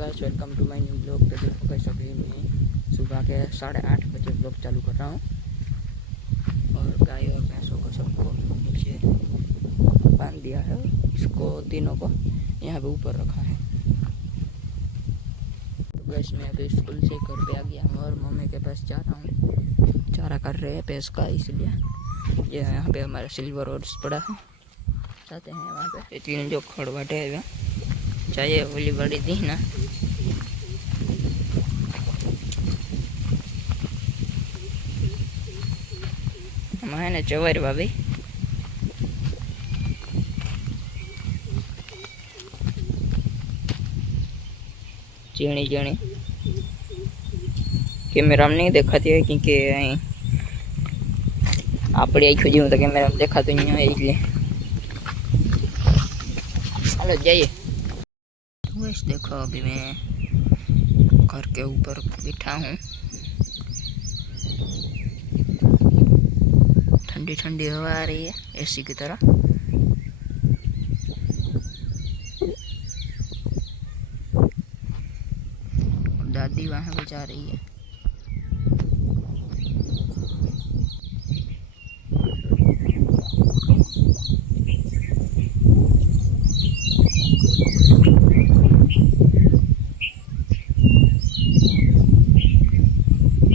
Guys welcome to my new blog. तो देखो guys अभी मैं सुबह के 8:30 बजे ब्लॉग चालू कर रहा हूँ और गाय और भैंसों को सबको नीचे बांध दिया है। इसको तीनों को यहाँ पे ऊपर रखा है। तो गाइस मैं अभी स्कूल से घर पे आ गया हूँ और मम्मी के पास जा रहा हूँ। चारा कर रहे हैं भैंस का, इसलिए ये यहाँ पे हमारा सिल्वर ओट्स पड़ा है, जाते हैं वहाँ पे। तीन जो खड़वाटे है चाहिए बोली बड़ी थी ना, हमारे चवर भाभी चीणी चीणी कैमरा में नहीं दिखाती है क्योंकि आपड़ी आई खुजी तो कैमरा में देखा तो नहीं है इसलिए। हेलो जाइए। बस देखो अभी मैं घर के ऊपर बैठा हूँ, ठंडी ठंडी हवा आ रही है एसी की तरह। दादी वहाँ पे जा रही है।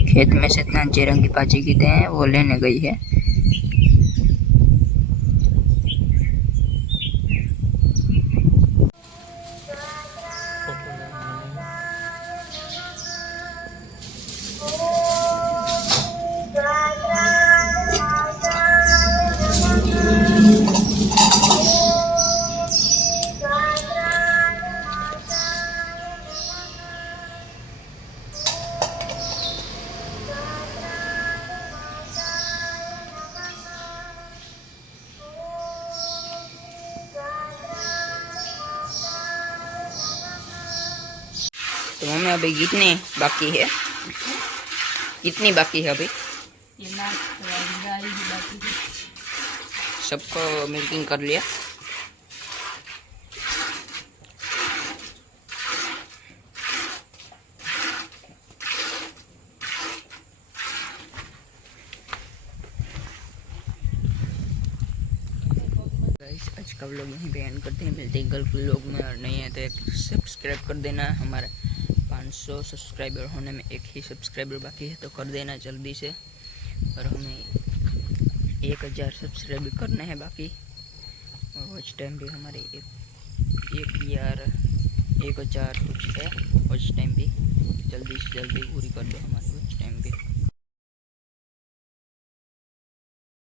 खेत में से तांचे रंगी पाची की थे वो लेने गई है। तो मम्मी अभी कितनी बाकी है, कितनी बाकी है अभी? सबको मिल्किंग कर लिया। आज का व्लॉग यहीं पे एंड करते हैं, मिलते हैं कल व्लॉग में। और नहीं है तो एक सब्सक्राइब कर देना। हमारे 500 सब्सक्राइबर होने में एक ही सब्सक्राइबर बाकी है, तो कर देना जल्दी से। और हमें 1000 सब्सक्राइबर करने हैं बाकी। और वॉच टाइम भी हमारे एक यार 1000 कुछ है। वॉच टाइम भी जल्दी से जल्दी पूरी कर दो हमारे।